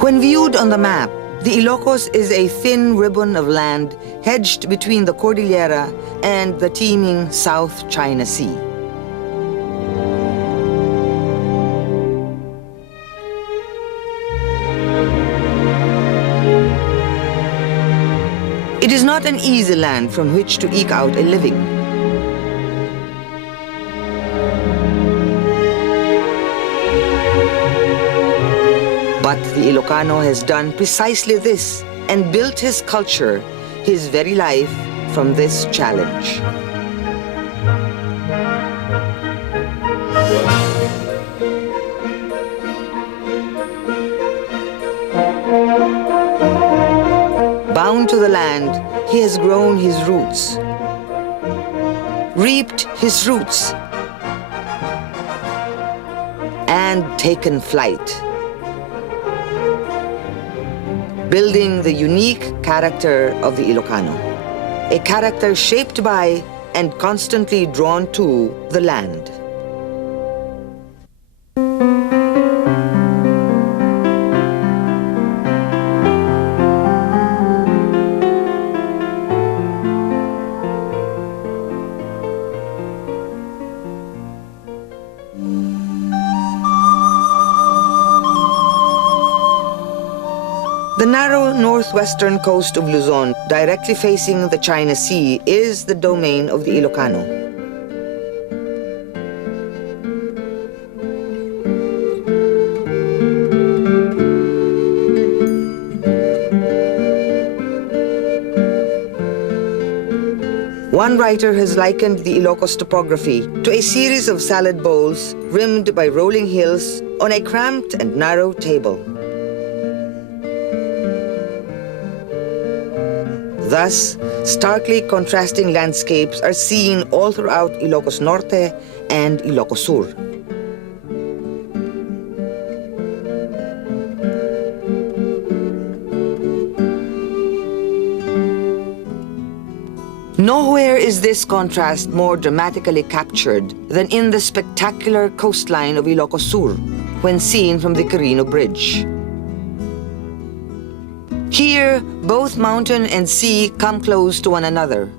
When viewed on the map, the Ilocos is a thin ribbon of land hedged between the Cordillera and the teeming South China Sea. It is not an easy land from which to eke out a living. But the Ilocano has done precisely this and built his culture, his very life, from this challenge. Bound to the land, he has grown his roots, reaped his fruits, and taken flight, building the unique character of the Ilocano, a character shaped by and constantly drawn to the land. The narrow northwestern coast of Luzon, directly facing the China Sea, is the domain of the Ilocano. One writer has likened the Ilocos topography to a series of salad bowls rimmed by rolling hills on a cramped and narrow table. Thus, starkly contrasting landscapes are seen all throughout Ilocos Norte and Ilocos Sur. Nowhere is this contrast more dramatically captured than in the spectacular coastline of Ilocos Sur when seen from the Quirino Bridge. Here, both mountain and sea come close to one another.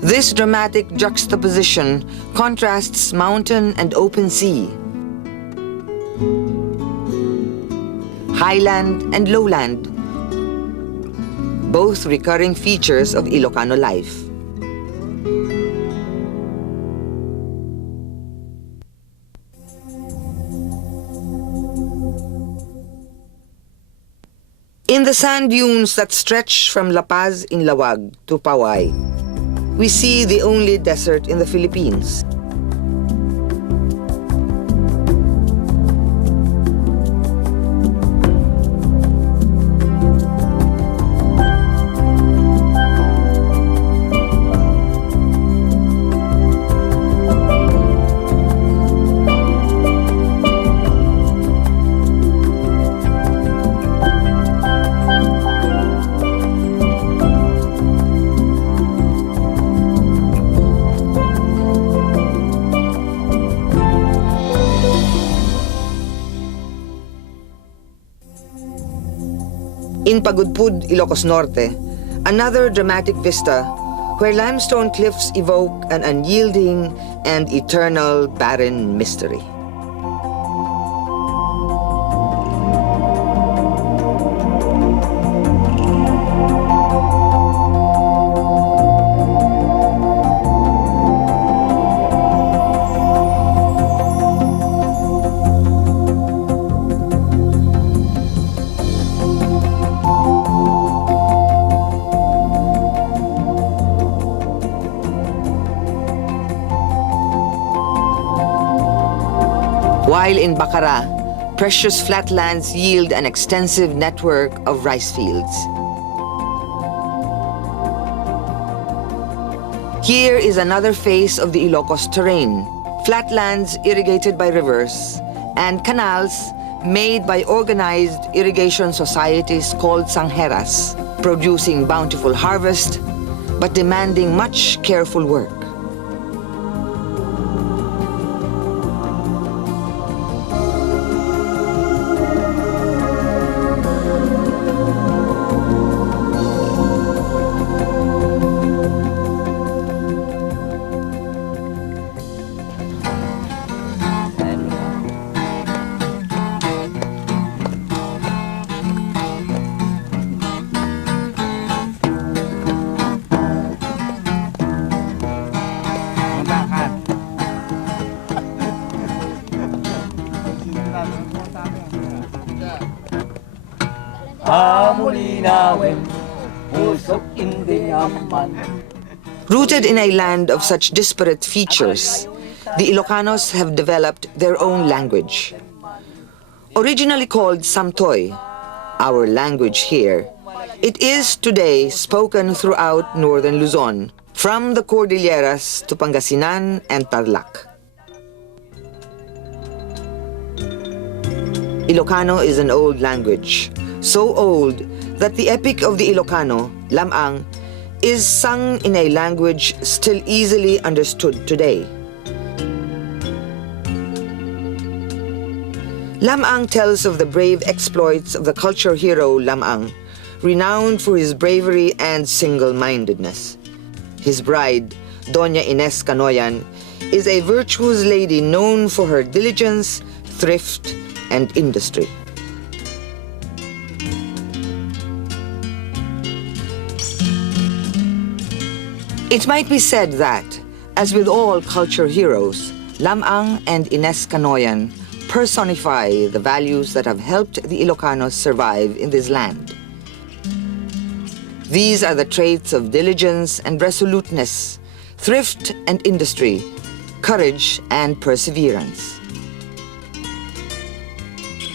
This dramatic juxtaposition contrasts mountain and open sea, highland and lowland, both recurring features of Ilocano life. In the sand dunes that stretch from La Paz in Lawag to Paway, we see the only desert in the Philippines. In Pagudpud, Ilocos Norte, another dramatic vista where limestone cliffs evoke an unyielding and eternal barren mystery. While in Bacara, precious flatlands yield an extensive network of rice fields. Here is another face of the Ilocos terrain, flatlands irrigated by rivers, and canals made by organized irrigation societies called sangheras, producing bountiful harvest, but demanding much careful work. linawin mo, pusok hindi naman. Rooted in a land of such disparate features, the Ilocanos have developed their own language. Originally called Samtoy, our language here, it is today spoken throughout northern Luzon, from the Cordilleras to Pangasinan and Tarlac. Ilocano is an old language, so old that the epic of the Ilocano, Lamang, is sung in a language still easily understood today. Lamang tells of the brave exploits of the culture hero Lamang, renowned for his bravery and single-mindedness. His bride, Doña Ines Canoyan, is a virtuous lady known for her diligence, thrift, and industry. It might be said that, as with all culture heroes, Lamang and Ines Canoyan personify the values that have helped the Ilocanos survive in this land. These are the traits of diligence and resoluteness, thrift and industry, courage and perseverance.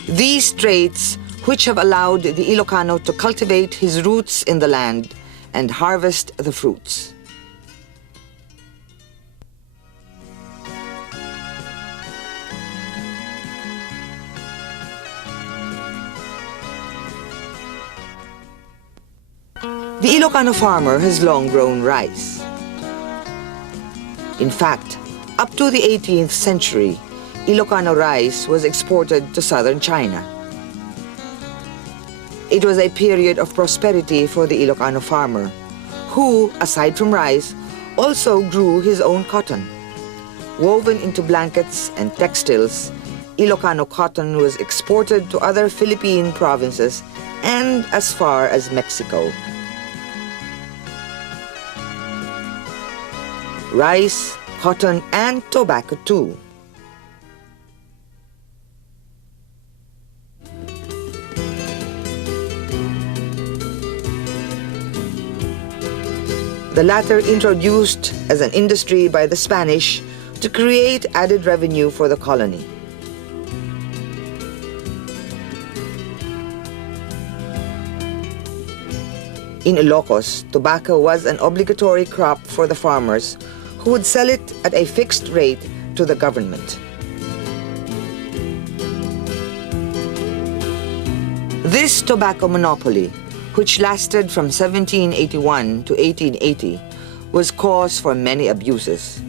These traits which have allowed the Ilocano to cultivate his roots in the land and harvest the fruits. The Ilocano farmer has long grown rice. In fact, up to the 18th century, Ilocano rice was exported to southern China. It was a period of prosperity for the Ilocano farmer, who, aside from rice, also grew his own cotton. Woven into blankets and textiles, Ilocano cotton was exported to other Philippine provinces and as far as Mexico. Rice, cotton, and tobacco too. The latter introduced as an industry by the Spanish to create added revenue for the colony. In Ilocos, tobacco was an obligatory crop for the farmers who would sell it at a fixed rate to the government. This tobacco monopoly, which lasted from 1781 to 1880, was cause for many abuses.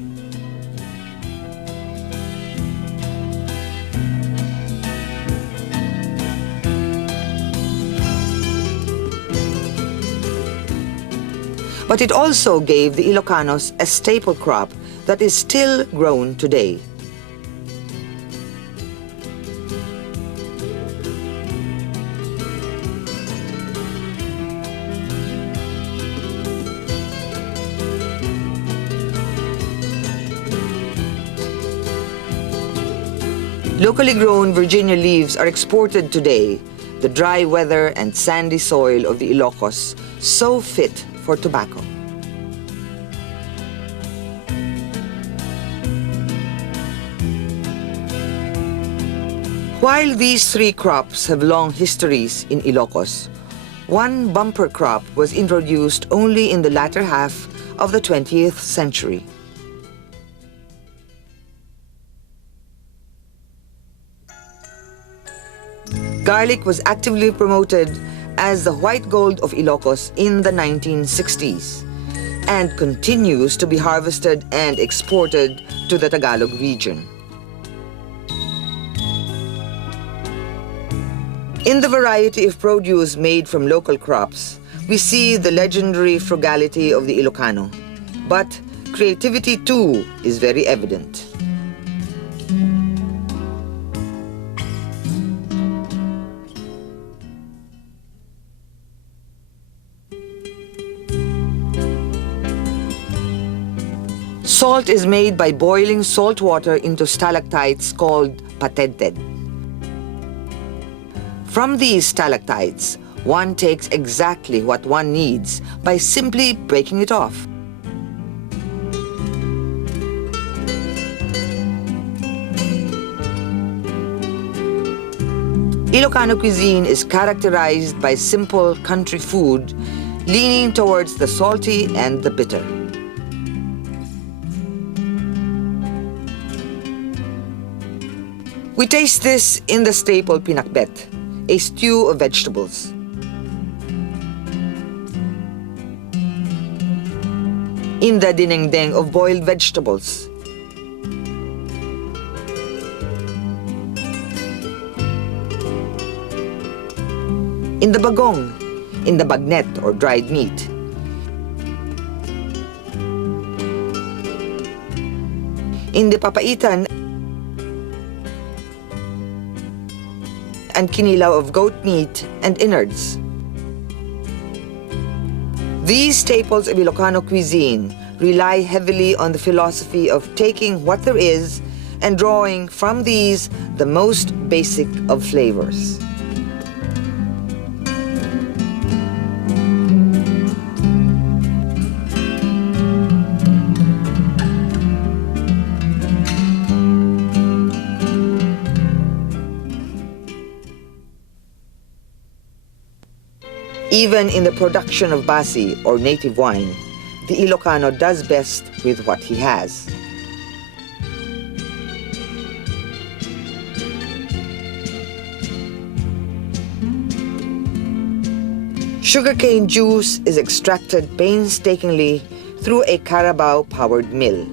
But it also gave the Ilocanos a staple crop that is still grown today. Locally grown Virginia leaves are exported today, the dry weather and sandy soil of the Ilocos so fit for tobacco. While these three crops have long histories in Ilocos, one bumper crop was introduced only in the latter half of the 20th century. Garlic was actively promoted as the white gold of Ilocos in the 1960s and continues to be harvested and exported to the Tagalog region. In the variety of produce made from local crops, we see the legendary frugality of the Ilocano, but creativity too is very evident. Salt is made by boiling salt water into stalactites called patented. From these stalactites, one takes exactly what one needs by simply breaking it off. Ilocano cuisine is characterized by simple country food, leaning towards the salty and the bitter. We taste this in the staple pinakbet, a stew of vegetables. In the dinengdeng of boiled vegetables. In the bagong, in the bagnet or dried meat. In the papaitan and kinilaw of goat meat and innards. These staples of Ilocano cuisine rely heavily on the philosophy of taking what there is and drawing from these the most basic of flavors. Even in the production of basi, or native wine, the Ilocano does best with what he has. Sugarcane juice is extracted painstakingly through a Carabao-powered mill.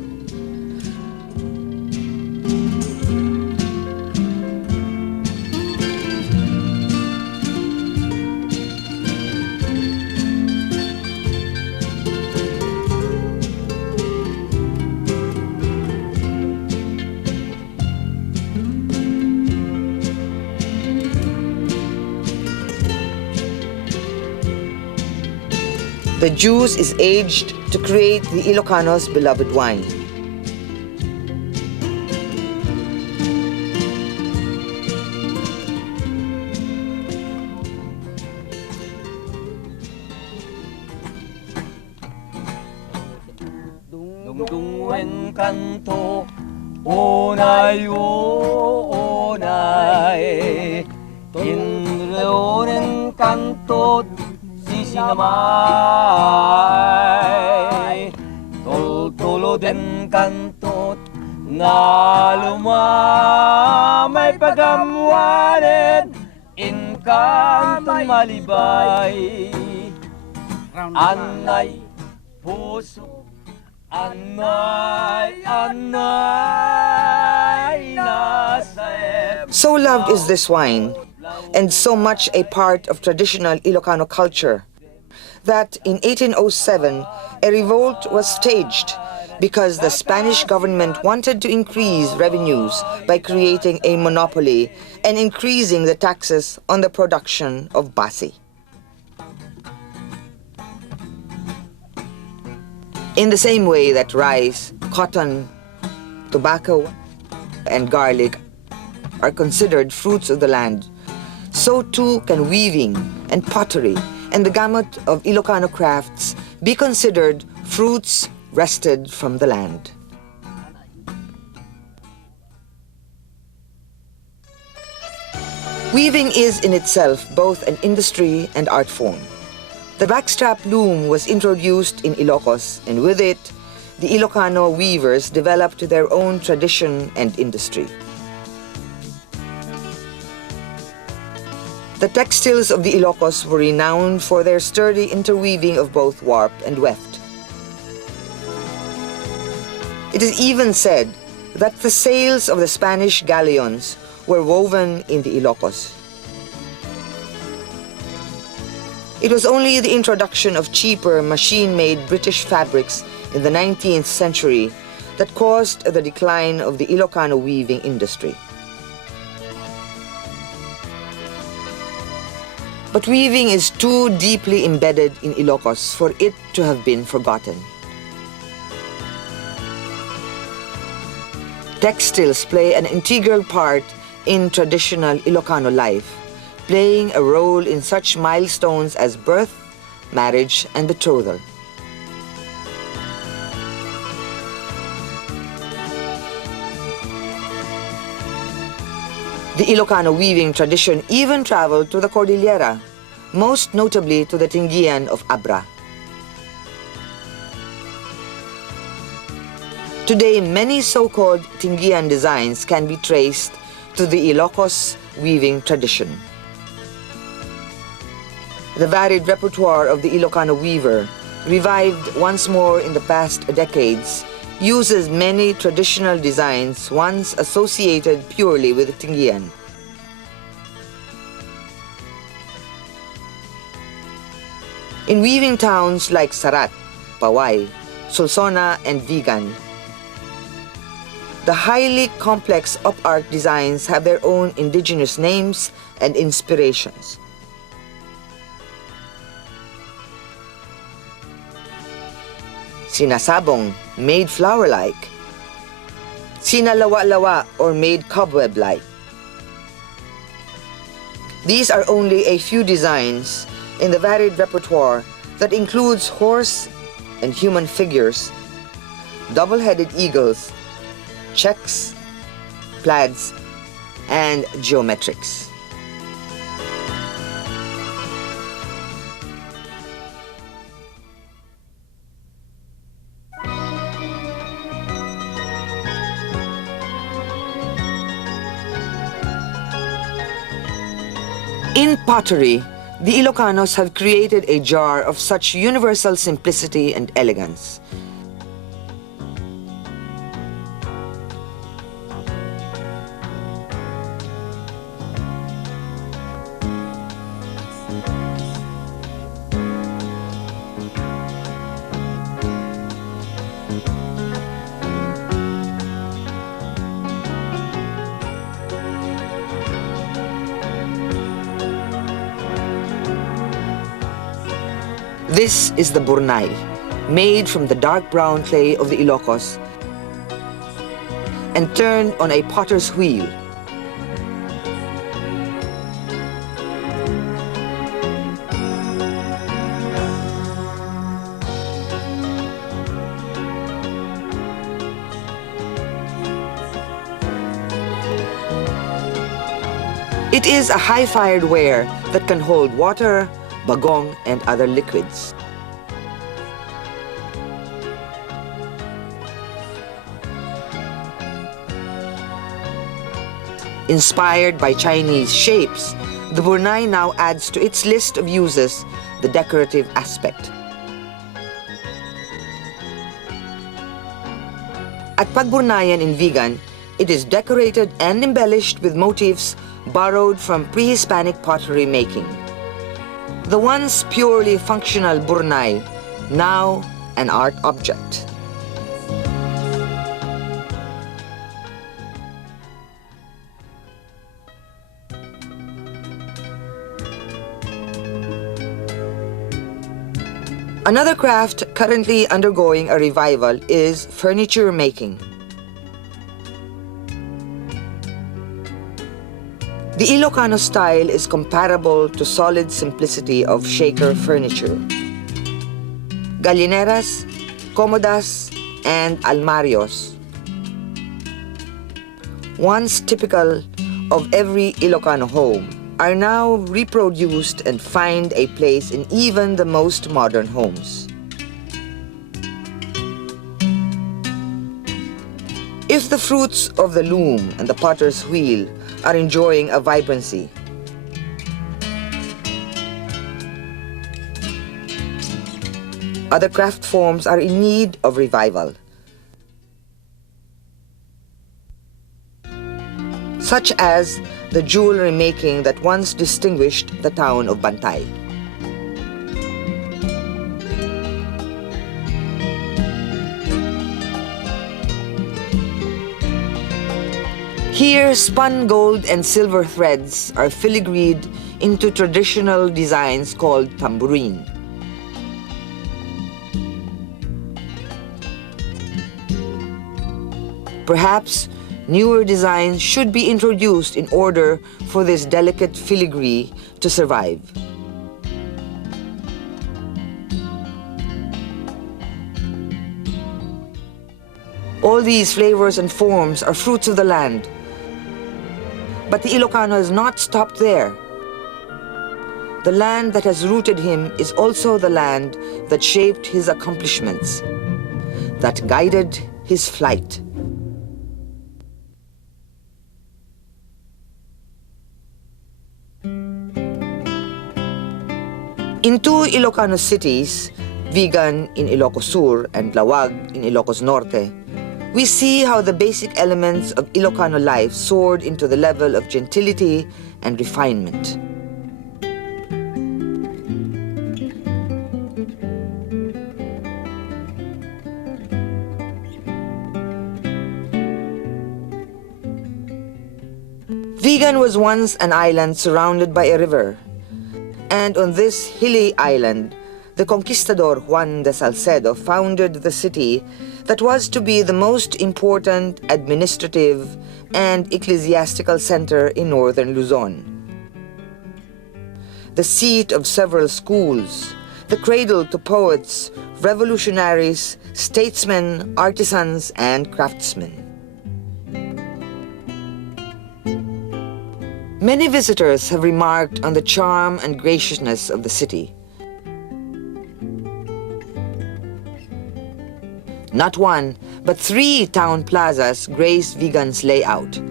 The juice is aged to create the Ilocanos' beloved wine. Dungdungen kanto, onay o onay, kinreonen kanto, sisingamay, tol-tolo den kantot, na lumamay pagamwanen, inkantong malibay, anay puso, anay, anay, nasa'y. So loved is this wine, and so much a part of traditional Ilocano culture, that in 1807, a revolt was staged because the Spanish government wanted to increase revenues by creating a monopoly and increasing the taxes on the production of basi. In the same way that rice, cotton, tobacco, and garlic are considered fruits of the land, so too can weaving and pottery and the gamut of Ilocano crafts be considered fruits wrested from the land. Weaving is in itself both an industry and art form. The backstrap loom was introduced in Ilocos, and with it, the Ilocano weavers developed their own tradition and industry. The textiles of the Ilocos were renowned for their sturdy interweaving of both warp and weft. It is even said that the sails of the Spanish galleons were woven in the Ilocos. It was only the introduction of cheaper machine-made British fabrics in the 19th century that caused the decline of the Ilocano weaving industry. But weaving is too deeply embedded in Ilocos for it to have been forgotten. Textiles play an integral part in traditional Ilocano life, playing a role in such milestones as birth, marriage, and betrothal. The Ilocano weaving tradition even traveled to the Cordillera, most notably to the Tingian of Abra. Today, many so-called Tingian designs can be traced to the Ilocos weaving tradition. The varied repertoire of the Ilocano weaver, revived once more in the past decades, uses many traditional designs once associated purely with Tingian. In weaving towns like Sarat, Paway, Sulsona, and Vigan, the highly complex op-art designs have their own indigenous names and inspirations. Sinasabong, made flower-like. Sinalawa-lawa, or made cobweb-like. These are only a few designs in the varied repertoire that includes horse and human figures, double-headed eagles, checks, plaids, and geometrics. In pottery, the Ilocanos have created a jar of such universal simplicity and elegance. This is the burnay, made from the dark brown clay of the Ilocos and turned on a potter's wheel. It is a high-fired ware that can hold water, bagong, and other liquids. Inspired by Chinese shapes, the burnay now adds to its list of uses the decorative aspect. At Pagburnayan in Vigan, it is decorated and embellished with motifs borrowed from pre-Hispanic pottery making. The once purely functional burnay, now an art object. Another craft currently undergoing a revival is furniture making. The Ilocano style is comparable to solid simplicity of shaker furniture. Gallineras, comodas, and almarios, once typical of every Ilocano home, are now reproduced and find a place in even the most modern homes. If the fruits of the loom and the potter's wheel are enjoying a vibrancy, other craft forms are in need of revival, such as the jewelry making that once distinguished the town of Bantay. Here, spun gold and silver threads are filigreed into traditional designs called tambourine. Perhaps newer designs should be introduced in order for this delicate filigree to survive. All these flavors and forms are fruits of the land. But the Ilocano has not stopped there. The land that has rooted him is also the land that shaped his accomplishments, that guided his flight. In two Ilocano cities, Vigan in Ilocos Sur and Lawag in Ilocos Norte, we see how the basic elements of Ilocano life soared into the level of gentility and refinement. Vigan was once an island surrounded by a river, and on this hilly island, the conquistador Juan de Salcedo founded the city that was to be the most important administrative and ecclesiastical center in northern Luzon. The seat of several schools, the cradle to poets, revolutionaries, statesmen, artisans, and craftsmen. Many visitors have remarked on the charm and graciousness of the city. Not one, but 3 town plazas grace Vigan's layout.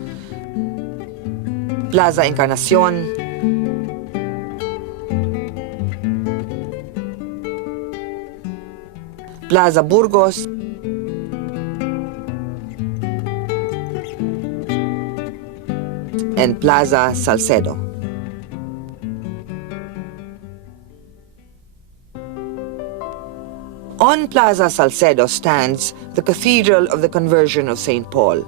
Plaza Encarnacion, Plaza Burgos, and Plaza Salcedo. On Plaza Salcedo stands the Cathedral of the Conversion of St. Paul.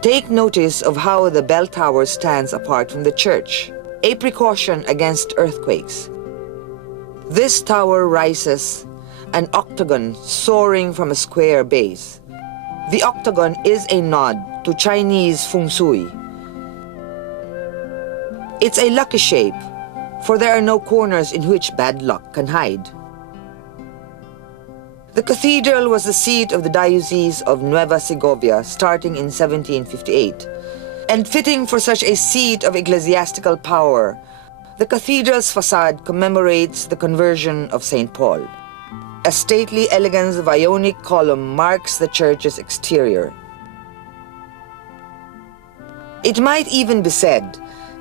Take notice of how the bell tower stands apart from the church, a precaution against earthquakes. This tower rises, an octagon soaring from a square base. The octagon is a nod to Chinese feng shui. It's a lucky shape, for there are no corners in which bad luck can hide. The cathedral was the seat of the Diocese of Nueva Segovia starting in 1758, and fitting for such a seat of ecclesiastical power, the cathedral's facade commemorates the conversion of St. Paul. A stately elegance of Ionic column marks the church's exterior. It might even be said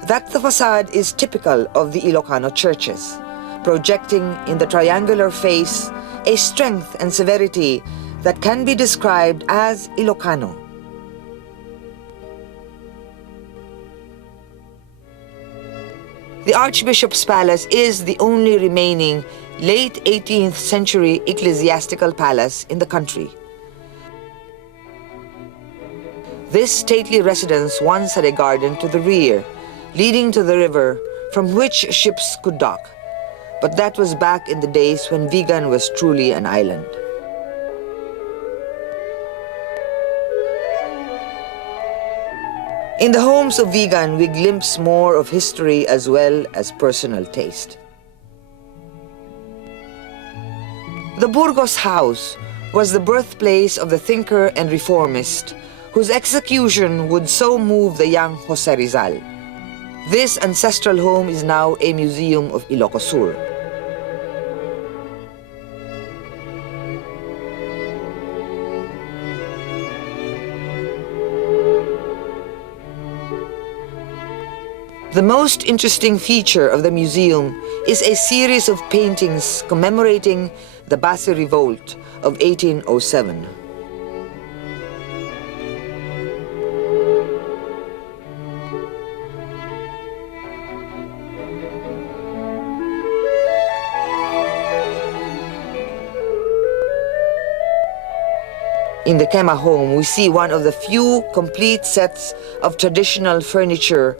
that the facade is typical of the Ilocano churches, projecting in the triangular face a strength and severity that can be described as Ilocano. The Archbishop's Palace is the only remaining late 18th century ecclesiastical palace in the country. This stately residence once had a garden to the rear, leading to the river from which ships could dock. But that was back in the days when Vigan was truly an island. In the homes of Vigan, we glimpse more of history as well as personal taste. The Burgos house was the birthplace of the thinker and reformist whose execution would so move the young Jose Rizal. This ancestral home is now a museum of Ilocos Sur. The most interesting feature of the museum is a series of paintings commemorating the Basi Revolt of 1807. In the Kema home, we see one of the few complete sets of traditional furniture,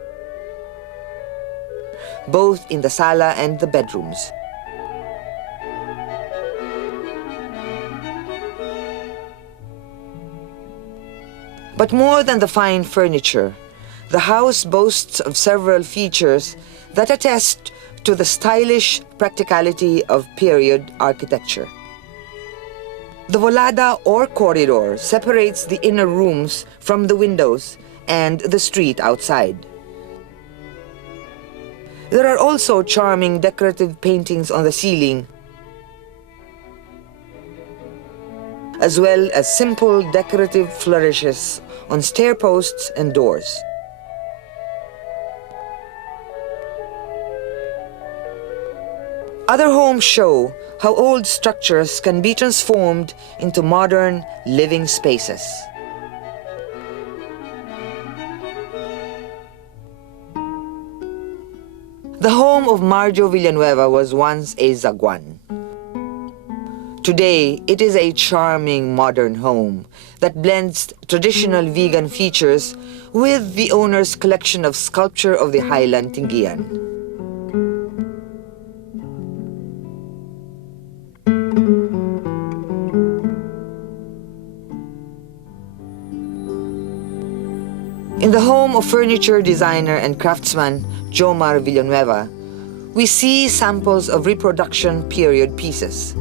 both in the sala and the bedrooms. But more than the fine furniture, The house boasts of several features that attest to the stylish practicality of period architecture. The volada or corridor separates the inner rooms from the windows and the street outside. There are also charming decorative paintings on the ceiling, as well as simple decorative flourishes on stair posts and doors. Other homes show how old structures can be transformed into modern living spaces. The home of Marjo Villanueva was once a zaguan. Today, it is a charming modern home that blends traditional vegan features with the owner's collection of sculpture of the Highland Tingian. In the home of furniture designer and craftsman Jomar Villanueva, we see samples of reproduction period pieces.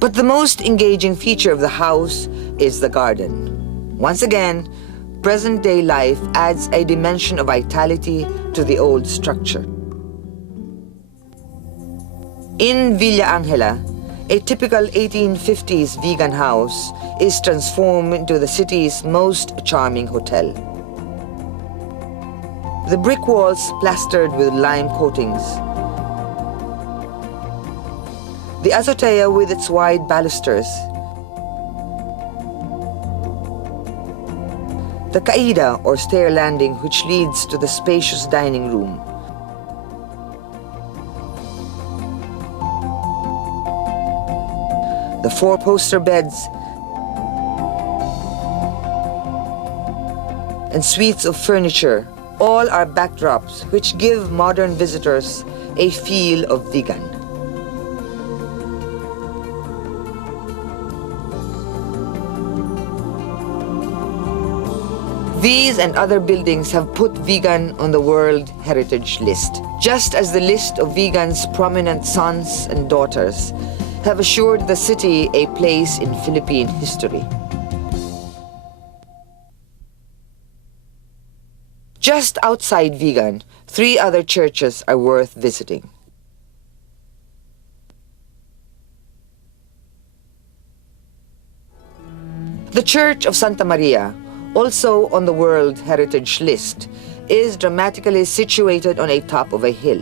But the most engaging feature of the house is the garden. Once again, present-day life adds a dimension of vitality to the old structure. In Villa Angela, a typical 1850s vegan house is transformed into the city's most charming hotel. The brick walls plastered with lime coatings, the azotea with its wide balusters, the caida or stair landing which leads to the spacious dining room, the four-poster beds, and suites of furniture, all are backdrops which give modern visitors a feel of vegan. These and other buildings have put vegan on the World Heritage List, just as the list of vegans' prominent sons and daughters have assured the city a place in Philippine history. Just outside Vigan, 3 other churches are worth visiting. The Church of Santa Maria, also on the World Heritage List, is dramatically situated on a top of a hill.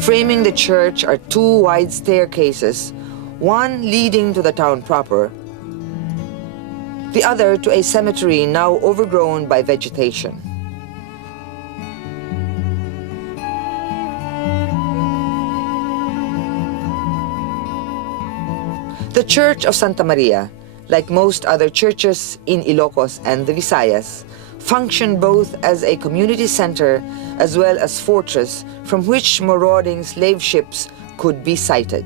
Framing the church are 2 wide staircases, one leading to the town proper, the other to a cemetery now overgrown by vegetation. The Church of Santa Maria, like most other churches in Ilocos and the Visayas, function both as a community center as well as fortress from which marauding slave ships could be sighted.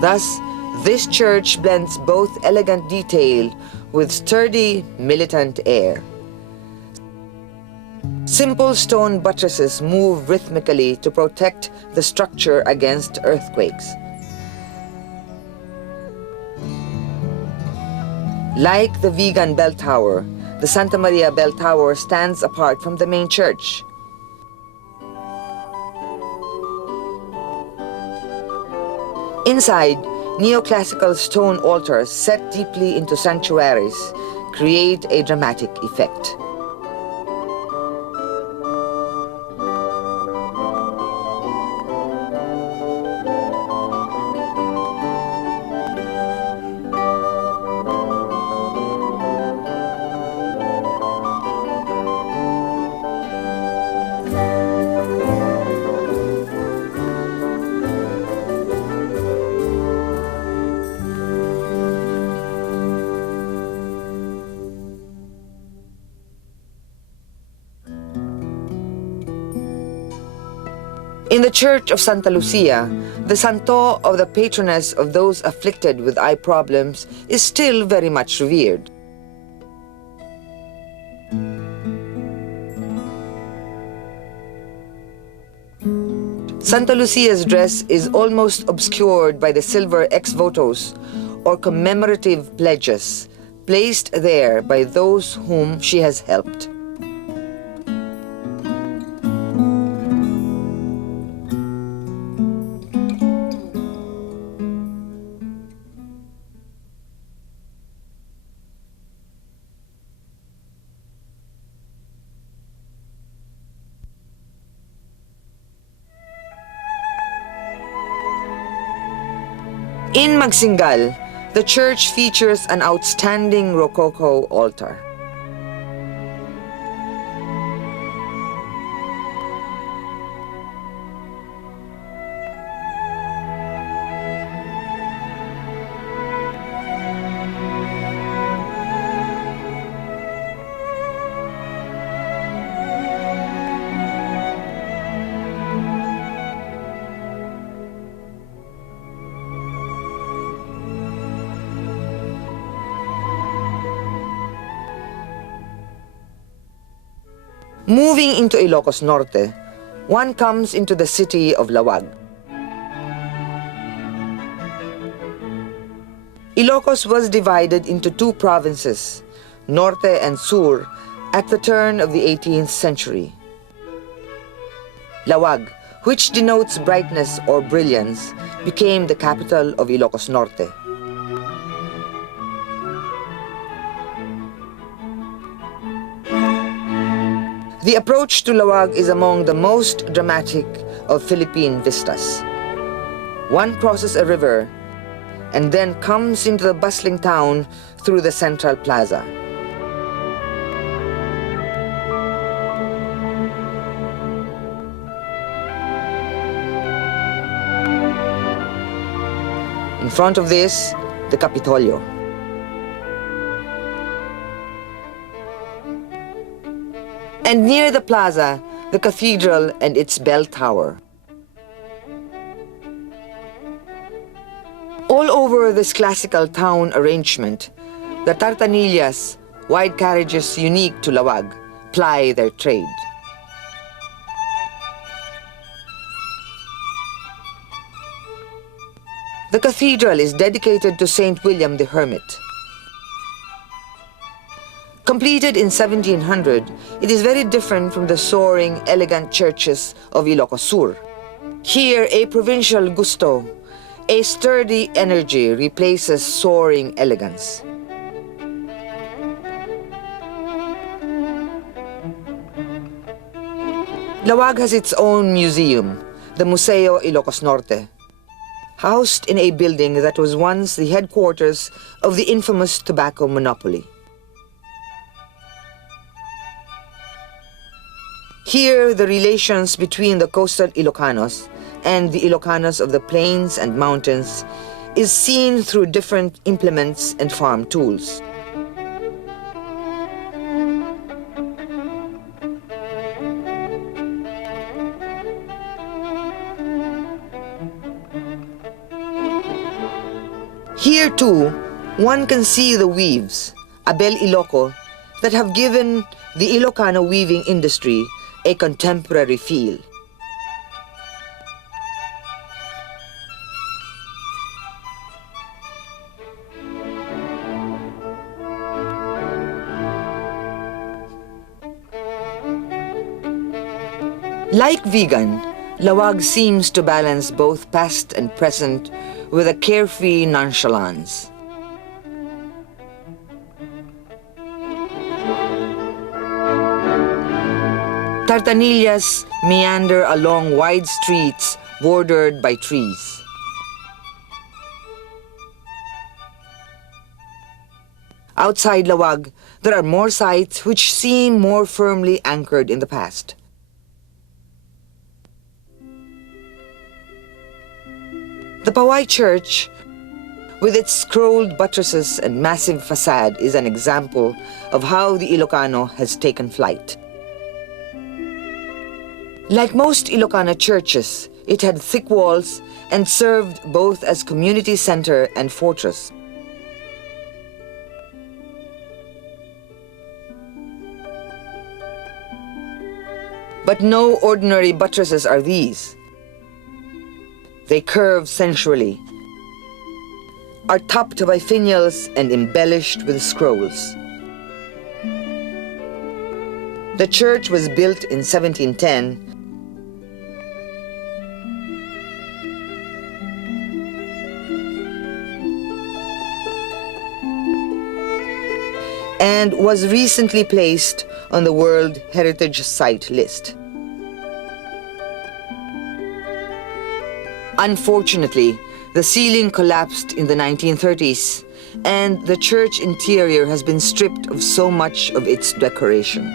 Thus, this church blends both elegant detail with sturdy, militant air. Simple stone buttresses move rhythmically to protect the structure against earthquakes. Like the Vigan Bell Tower, the Santa Maria Bell Tower stands apart from the main church. Inside, neoclassical stone altars set deeply into sanctuaries create a dramatic effect. In the Church of Santa Lucia, the santo of the patroness of those afflicted with eye problems is still very much revered. Santa Lucia's dress is almost obscured by the silver ex votos, or commemorative pledges, placed there by those whom she has helped. In Magsingal, the church features an outstanding Rococo altar. Moving into Ilocos Norte, one comes into the city of Lawag. Ilocos was divided into two provinces, Norte and Sur, at the turn of the 18th century. Lawag, which denotes brightness or brilliance, became the capital of Ilocos Norte. The approach to Lawag is among the most dramatic of Philippine vistas. One crosses a river and then comes into the bustling town through the central plaza. In front of this, the Capitolio. And near the plaza, the cathedral and its bell tower. All over this classical town arrangement, the tartanillas, wide carriages unique to Lawag, ply their trade. The cathedral is dedicated to Saint William the Hermit. Completed in 1700, it is very different from the soaring, elegant churches of Ilocos Sur. Here, a provincial gusto, a sturdy energy replaces soaring elegance. Lawag has its own museum, the Museo Ilocos Norte, housed in a building that was once the headquarters of the infamous tobacco monopoly. Here, the relations between the coastal Ilocanos and the Ilocanos of the plains and mountains is seen through different implements and farm tools. Here too, one can see the weaves, Abel Iloco, that have given the Ilocano weaving industry a contemporary feel. Like Vigan, Lawag seems to balance both past and present with a carefree nonchalance. Tartanillas meander along wide streets bordered by trees. Outside Lawag, there are more sites which seem more firmly anchored in the past. The Paway Church, with its scrolled buttresses and massive facade, is an example of how the Ilocano has taken flight. Like most Ilocano churches, it had thick walls and served both as community center and fortress. But no ordinary buttresses are these. They curve sensually, are topped by finials and embellished with scrolls. The church was built in 1710 and was recently placed on the World Heritage Site list. Unfortunately, the ceiling collapsed in the 1930s, and the church interior has been stripped of so much of its decoration.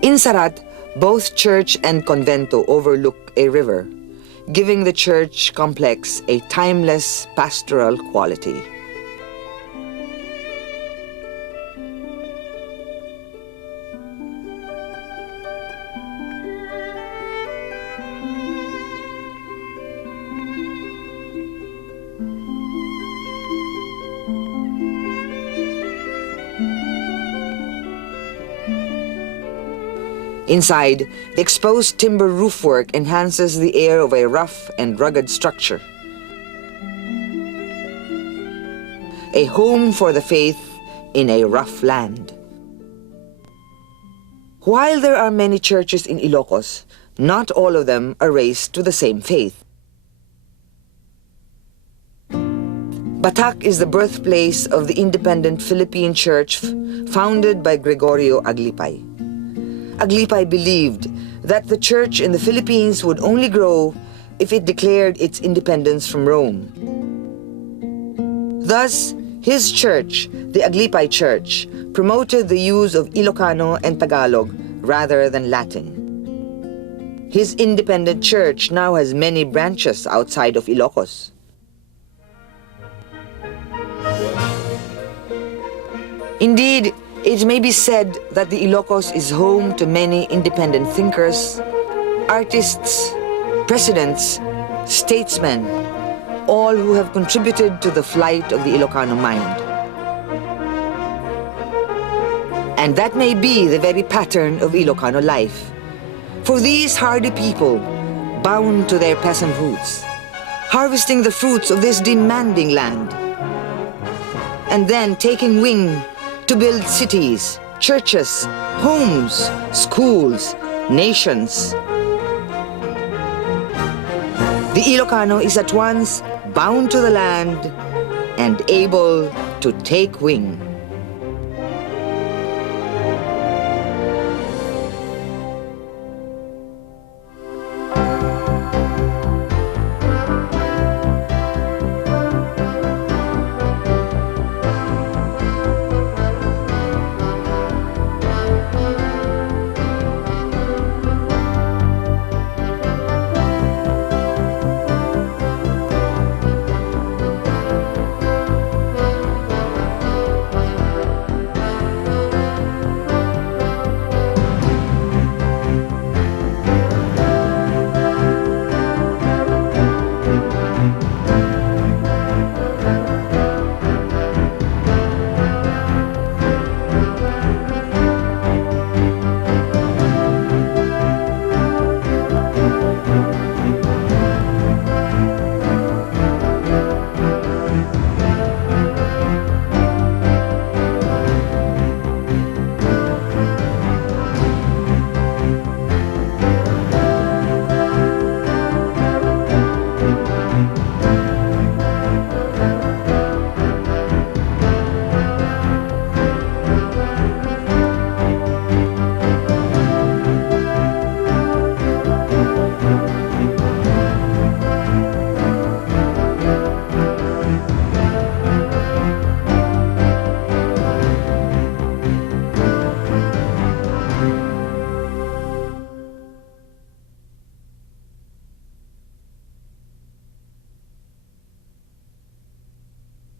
In Sarat, both church and convento overlook a river, giving the church complex a timeless pastoral quality. Inside, the exposed timber roofwork enhances the air of a rough and rugged structure. A home for the faith in a rough land. While there are many churches in Ilocos, not all of them are raised to the same faith. Batac is the birthplace of the independent Philippine church founded by Gregorio Aglipay. Aglipay believed that the church in the Philippines would only grow if it declared its independence from Rome. Thus, his church, the Aglipay Church, promoted the use of Ilocano and Tagalog rather than Latin. His independent church now has many branches outside of Ilocos. Indeed, it may be said that the Ilocos is home to many independent thinkers, artists, presidents, statesmen, all who have contributed to the flight of the Ilocano mind. And that may be the very pattern of Ilocano life. For these hardy people, bound to their peasant roots, harvesting the fruits of this demanding land, and then taking wing to build cities, churches, homes, schools, nations. The Ilocano is at once bound to the land and able to take wing.